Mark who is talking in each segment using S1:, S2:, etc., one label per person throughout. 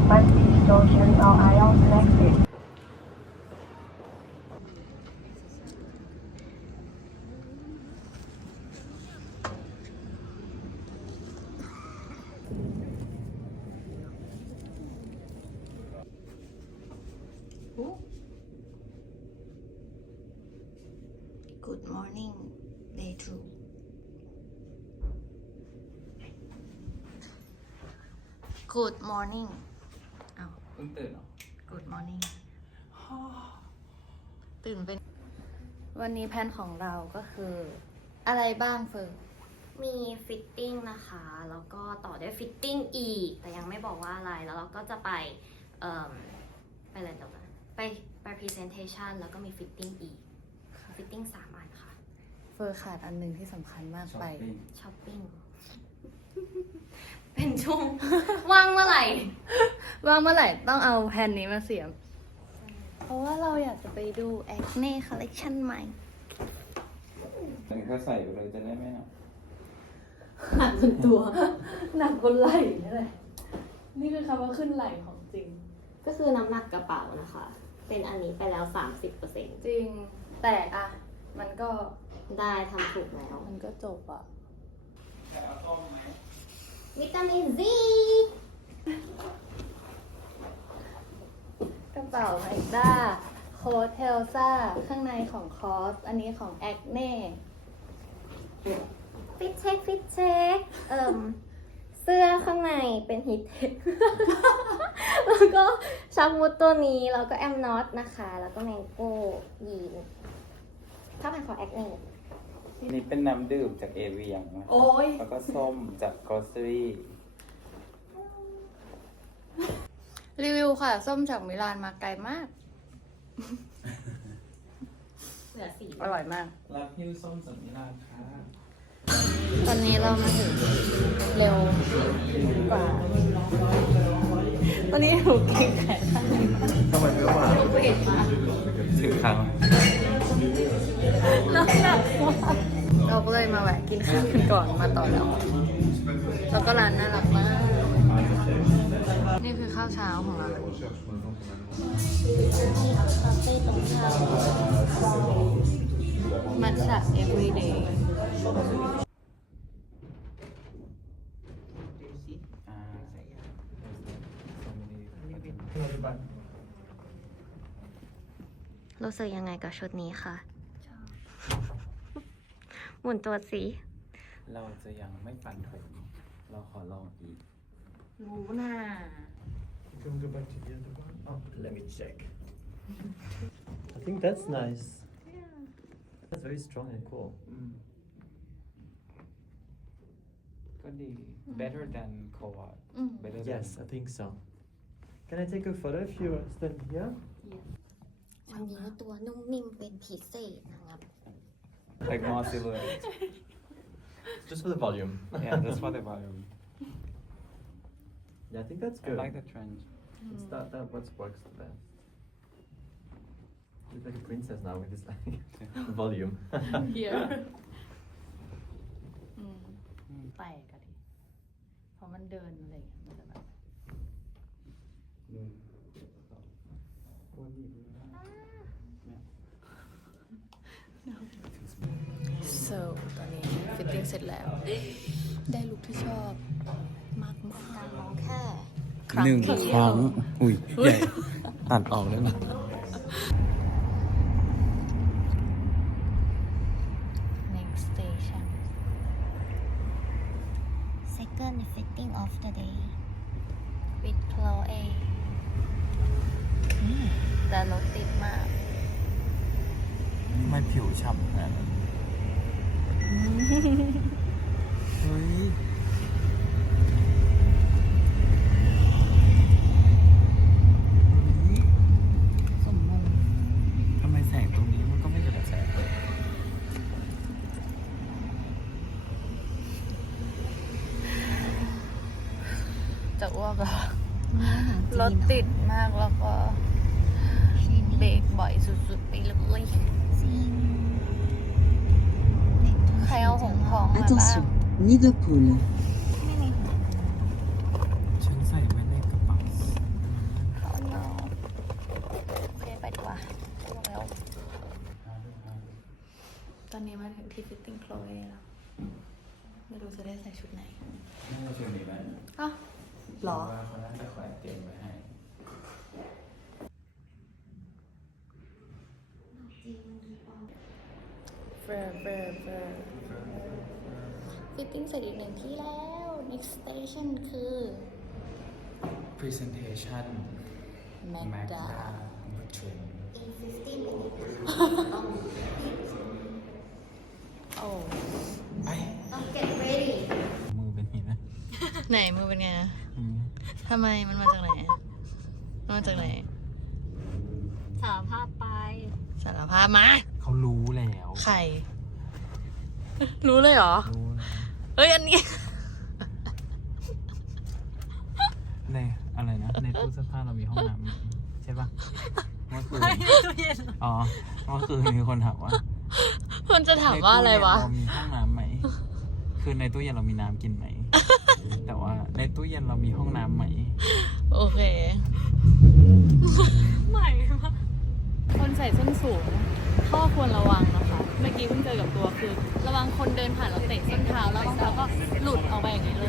S1: Must be distortion or ion selected.
S2: Good morning day 2 Good morning อ้าว
S3: เพิ่งตื่นเหรอ
S2: Good morning ตื่นเป็นวันนี้แผนของเราก็คืออะไรบ้างเฟิร์น
S4: มีฟิตติ้งนะคะ แล้วก็ต่อด้วยฟิตติ้งอีก แต่ยังไม่บอกว่าอะไร แล้วเราก็จะไปไปอะไรต่อนะไป presentation แล้วก็มีฟิตติ้งอีก ฟิตติ้ง3 อันค่ะ
S2: เฟิร์นขาดอันหนึ่งที่สำคัญมากไป
S4: ช้อปปิ้ง เป็นช่วง ว่างเมื่อไหร่
S2: ว่าเมื่อไหร่ต้องเอาแผนนี้มาเสียบ เพราะว่าเราอยากจะไปดู Acne Collection ใหม่
S3: แต่ก็ใส่ไปเลยจะได้ไม่หนัก
S4: หนักคนตัว
S2: หนักบนไหล่นี่แหละ นี่คือคำว่าขึ้นไหล่ของจริง
S4: ก็คือน้ำหนักกระเป๋านะคะ เป็นอันนี้ไปแล้ว 30%
S2: จริง แต่อะมันก็
S4: ได้ทำถูกแล้ว
S2: มันก็จบอะ
S3: แต่เอาต้มไหม
S4: วิตามินซี
S2: กระเป๋าไฮด้าโค้ดเทลซ่าข้างในของคอส อันนี้ของแอคเน่
S4: ฟิตเช็คเสื้อข้างในเป็นฮิตเทค แล้วก็ชักมุดตัวนี้ แล้วก็แอมน็อตนะคะ แล้วก็แมงโก้ยีนข้าวผัดของแอคเน่
S3: นี่เป็นน้ำดื่มจากเอเวียงนะ
S2: โอ้ย
S3: แล้วก็ส้มจากกรอสเซอรี่
S2: รีวิวค่ะ ส้มจากมิลานมาไกลมาก
S4: เหลือสี
S2: อร่อยมาก
S3: รับฮิ้วส้มจากมิลานค่ะ
S2: ตอนนี้เรามาถึงเร็วกว่า ตอนนี้หนูเก่งแขนข้างนี้
S3: ทำไมไม่ว่า
S2: หนูเก่งมาก
S3: ถึงครั้ง
S2: น้ำหนักมากเราก็เลยมาแวะกินข้าวกันก่อนมาต่อแล้วแล้วก็ร้านน่ารักมาก นี่คือข้าวเช้าของเรา
S4: คาเฟ่ตรงข้าม
S2: มัทฉะ everyday
S4: รู้สึกยังไงกับชุดนี้คะ หมุนตัวสิ
S3: เราจะยังไม่ฟันธงเราขอลองอีก
S2: รู้น่ะ
S5: You can go back to the other one. Oh, let me check. I think that's nice. That's very strong and cool.
S3: ก็ดี better than co-op
S2: อืม
S3: better
S5: Yes, I think so. Can I take a photo if you stand here?
S4: วันนี้ตัวนุ่มนิ่มเป็นพิเศษนะครับ
S3: than like more silhouette
S5: Just for the volume.
S3: yeah that's what the volume
S5: Yeah, I think that's
S3: I
S5: good.
S3: like the trend
S5: It's that what works the best. Look like a princess now with this like volume.
S2: here แปลกอะดิเพราะมันเดินอะไรอย่างเงี้ยมันจะแบบ so ตอนนี้ฟิตติ้งเสร็จแล้ว ได้ลุคที่ชอบมากมาก
S4: การมองแค่
S2: ครั้ง
S3: หนึ่ง
S2: เดียว
S3: ครั้ง อุ้ยใหญ่ตัดออกได้ไหม
S2: next station
S4: second fitting of the day
S2: with Chloe แต่รถติดมาก
S3: ไม่ผิวฉ่ำขนาดนั้นเฮ้ย
S2: สมมง
S3: ทำไมแสงตรงนี้มันก็ไม่เป็นแสง
S2: จะอ้วกอะรถติดมากแล้วก็เบรกบ่อยสุดๆไปเลย ใครเอาหงทองมาบ้าง
S6: Attention, nid de poule.
S3: ฉันใส่ไว้ในกระเป๋า
S2: อนนี้มาถึงที่ฟิตติ้งโคลเอแล้วไม่รู้จะได้ใส่ชุดไหน
S3: น่าจะชวนดีไหม
S2: อ้าวหรอ
S3: ว่าเขาน่าจะคอยเตรียมไว้ให้
S2: เฟอร์ฟิตติ้งเสร็จอีกหนึ่งที่แล้ว next station คือ
S3: presentation
S2: Magda
S3: Train
S2: โอ้
S3: ไป
S4: ต้อง get ready
S3: มือเป็นหินนะ
S2: ไหนมือเป็นไงอะทำไมมันมาจากไหนอะมันมาจากไหน
S4: สารภาพไป
S2: สารภาพมา
S3: เขารู้แล้ว
S2: ใคร รู้เลยเหรอ
S3: รู้แล้ว
S2: เฮ้ย อันนี้
S3: ในอะไรนะ ในตู้เสื้อผ้าเรามีห้องน้ำใช่ปะเมื่อคืนอ๋อเมื่อคืนมีคนถามว่า
S2: มันจะถามว่าอะไรวะ
S3: ในตู้เย็นเรามีห้องน้ำไหม คือในตู้เย็นเรามีน้ำกินไหม แต่ว่าในตู้เย็นเรามีห้องน้ำไหม
S2: โอเค ใหม่มากคนใส่ส้นสูงข้อควรระวังนะคะ เมื่อกี้เพิ่งเจอกับตัวคือ ระวังคนเดินผ่านแล้วเตะส้นเท้าแล้วรองเท้าก็หลุดออกไปอย่างนี้เลย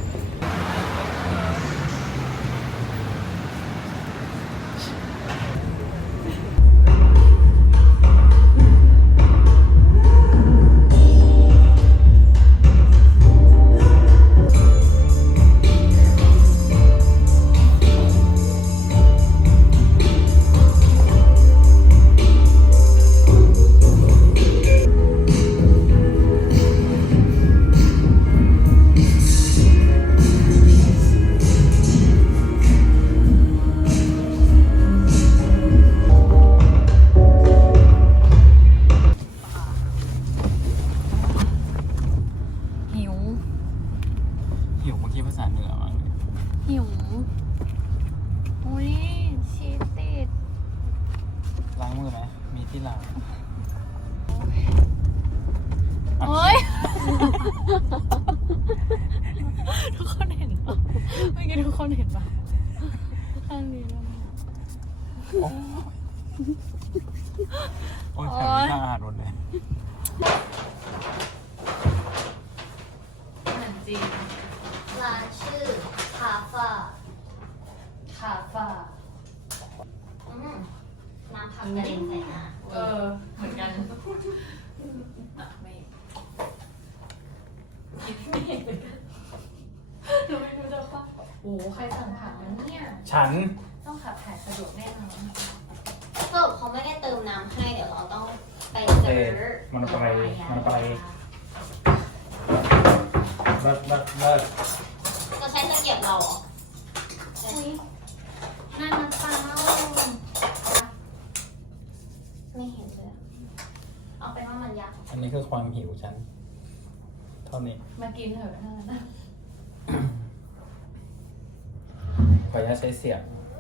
S2: หิว
S3: หิวเมื่อกี้ภาษาเหนือมากเลย
S2: หิว อุ้ยชีสติด
S3: ล้างมือไหม มีที่ล้าง
S2: โอ๊ย ทุกคนเห็นปะเมื่อกี้ทุกคนเห็นปะข้างนี้ด้วย
S3: โอ้ยแถวนี้น่าอาหารหมดเลย
S2: เหมือนจริง
S4: ร้านชื่อคาฟา
S2: คาฟ่า
S4: น้ำผักกระเด็นใส่หน้า
S2: เหมือนกันไม่ไม่เห็นเหมือนกันเราไม่รู้จะว่าโอ้ใครสั่งผักนั้นเนี่ย
S3: ฉัน
S2: ต้องขับถ่ายสะดวกแน่นอน
S4: สรุปเขาไม่ได้เติมน้ำให้เดี๋ยวเราต้องไปซื้อ
S3: มันไปเลิศ
S4: จะใช้ตะเกียบเราเหรอ
S2: อุ้ยน่ารักเปล่า
S4: ไม่เห็นเลยอะเอาเป็นว่ามันยาก
S3: อันนี้คือความหิวฉัน เท่านี้
S2: มากินเถอะทั้งนั้นนะ
S3: ขออนุญาตใช้เสียง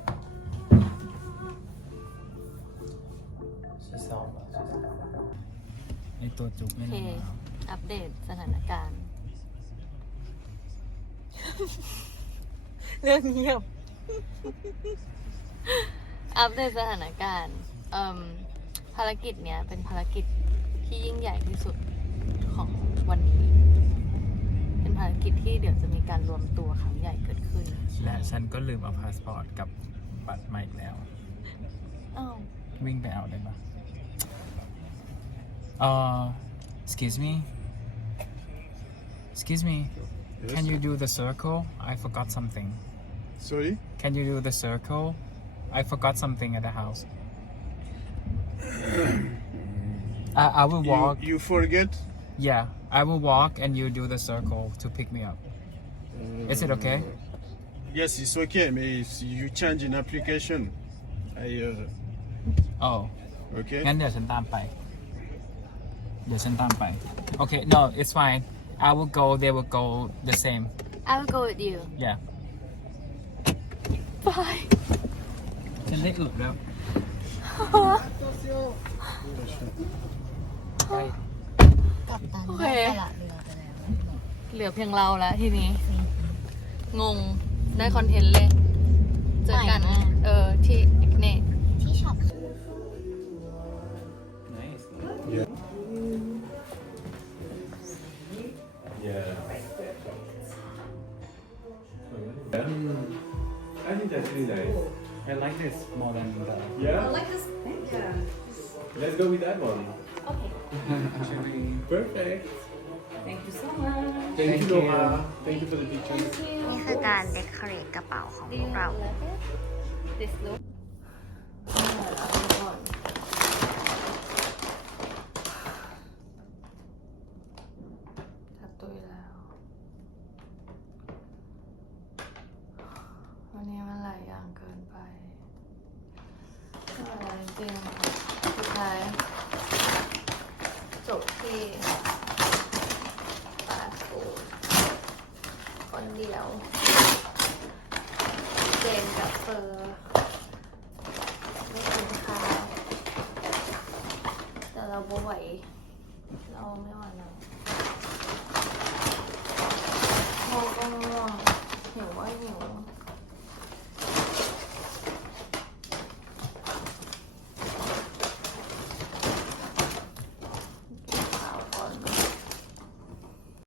S3: ชีซอมในตัวจุกไม่
S2: โอเค
S3: นาน
S2: อัปเดตสถานการณ์ เรื่องเงียบ อัปเดตสถานการณ์ภารกิจเนี้ยเป็นภารกิจที่ยิ่งใหญ่ที่สุดของวันนี้ เป็นภารกิจที่เดี๋ยวจะมีการรวมตัวครั้งใหญ่เกิดขึ้น
S3: และฉันก็ลืมเอาพาสปอร์ตกับบัตรมาอีกแล้ว
S2: อ้าว
S3: วิ่งไปเอาได้ปะexcuse me can you do the circle I forgot something
S6: Sorry?
S3: can you do the circle I forgot something at the house I will walk
S6: You forget?
S3: yeah I will walk and you do the circle to pick me up is it okay
S6: Yes, it's okay, but if you change in application,
S3: oh
S6: okay?
S3: งั้นเดี๋ยวฉันตามไป okay no it's fine I will go they will go the same
S2: I will go with you
S3: yeah
S2: bye
S3: ฉันได้อึแล้วไป
S4: กับตัน
S2: โอเค
S4: ได้สละเรือไปแล้ว
S2: เหลือเพียงเราแล้วทีนี้ งง ได้คอนเทนต์เลย เจอกัน ที่เอกเน่
S4: ที่ช็อป
S3: nice
S6: Yeah.
S5: that's really nice.
S3: I like this more than the
S5: Yeah?
S4: like this yeah
S5: Let's go with that one.
S4: okay
S3: cherry.
S5: Perfect.
S4: thank you so much
S5: Thank
S3: Thank
S5: you,
S3: you.
S5: Noah. Thank you for the pictures.
S4: นี่คือการเดคอเรทกระเป๋าของพวกเรา
S2: this look ไม่ไหวแล้วทุกคนจะตุยแล้ว วันนี้มันหลายอย่างเกินไปไม่ไหวแล้วจริงๆสุดท้ายจบที่ฟาสต์ฟู้ดคนเดียว เจนกับเฟอร์ไม่กินข้าวแต่เราบ่ไหวเราไม่ไหวแล้วเราก็ไม่